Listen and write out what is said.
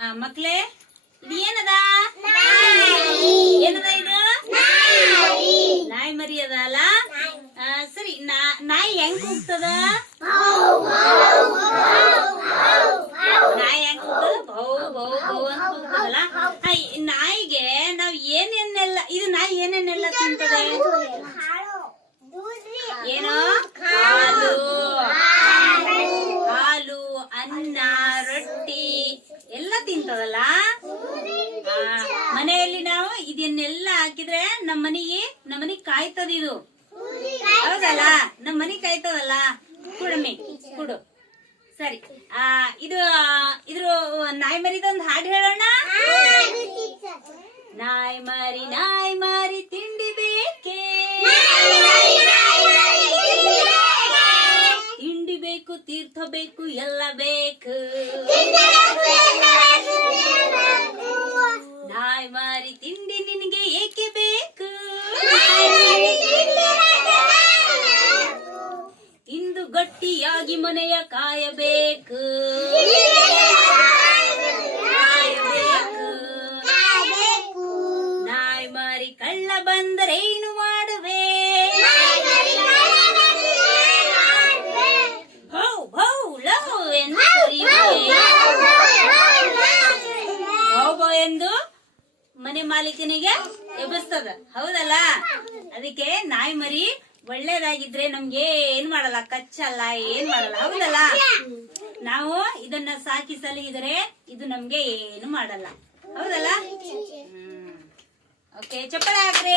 ಮಕ್ಳೇ ಇದು ಏನದ? ಏನದ ಇದು? ನಾಯಿ. ಮರಿ ಅದ ಅಲ್ಲ? ಸರಿ ನಾಯಿ ಹೆಂಗ್ ಕೂಗ್ತದ? ನಾಯಿ ಹೆಂಗ್ ಕೂಗ್ತದ? ಭೌ ಭೌ ಭೌ ಅಂತ ಕೂಗ್ತದಲ್ಲ? ನಾಯಿಗೆ ನಾವ್ ಏನೇನೆಲ್ಲ ಇದು ನಾಯಿ ಏನೇನೆಲ್ಲ ತಿಂತದೆ? ಏನು? ತಿಂತದಲ್ಲ? ಮನೆಯಲ್ಲಿ ನಾವು ಇದನ್ನೆಲ್ಲ ಹಾಕಿದ್ರೆ ನಮ್ಮ ಮನೆಗೆ ನಮ್ಮ ಮನೆಗೆ ಕಾಯ್ತದ ಇದು. ಹೌದಲ್ಲ? ನಮ್ಮ ಮನೆಗೆ ಕಾಯ್ತದಲ್ಲ ಕುಡಮಿ ಕುಡು. ಸರಿ. ಆ, ಇದು, ಇದ್ರ ನಾಯಿ ಮರಿದೊಂದು ಹಾಡು ಹೇಳೋಣ? ನಾಯಿ ಮಾರಿ ನಾಯಿ ಮಾರಿ ತಿಂಡಿ ಬೇಕೇ? ತಿಂಡಿ ಬೇಕು, ತೀರ್ಥ ಬೇಕು, ಎಲ್ಲ ಬೇಕು. ಮಾರಿ ತಿಂಡಿ ನಿನಗೆ ಏಕೆ ಬೇಕು? ಇಂದು ಗಟ್ಟಿಯಾಗಿ ಮನೆಯ ಕಾಯಬೇಕು ಕಾಯಬೇಕು ನಾಯಿ ಮಾರಿ ಕಳ್ಳ ಬಂದರೇನು ಮಾಡುವೆ ಭೌ ಭೌ ಲವ್ ಎಂದು ಕರೆಯುವೆ ಭೌ ಭೌ ಎಂದು ಮನೆ ಮಾಲೀಕನಿಗೆ ಎಬ್ಬಿಸ್ತದ. ಹೌದಲ್ಲ? ಅದಕ್ಕೆ ನಾಯಿ ಮರಿ ಒಳ್ಳೇದಾಗಿದ್ರೆ ನಮ್ಗೆ ಏನ್ ಮಾಡಲ್ಲ? ಕಚ್ಚಲ್ಲ, ಏನ್ ಮಾಡಲ್ಲ? ಹೌದಲ್ಲ? ನಾವು ಇದನ್ನ ಸಾಕಿ ಸಲಹಿದರೆ ಇದು ನಮ್ಗೆ ಏನು ಮಾಡಲ್ಲ. ಹೌದಲ್ಲ? ಹ್ಮ್. ಓಕೆ ಚಪ್ಪಳ ಹಾಕ್ರಿ.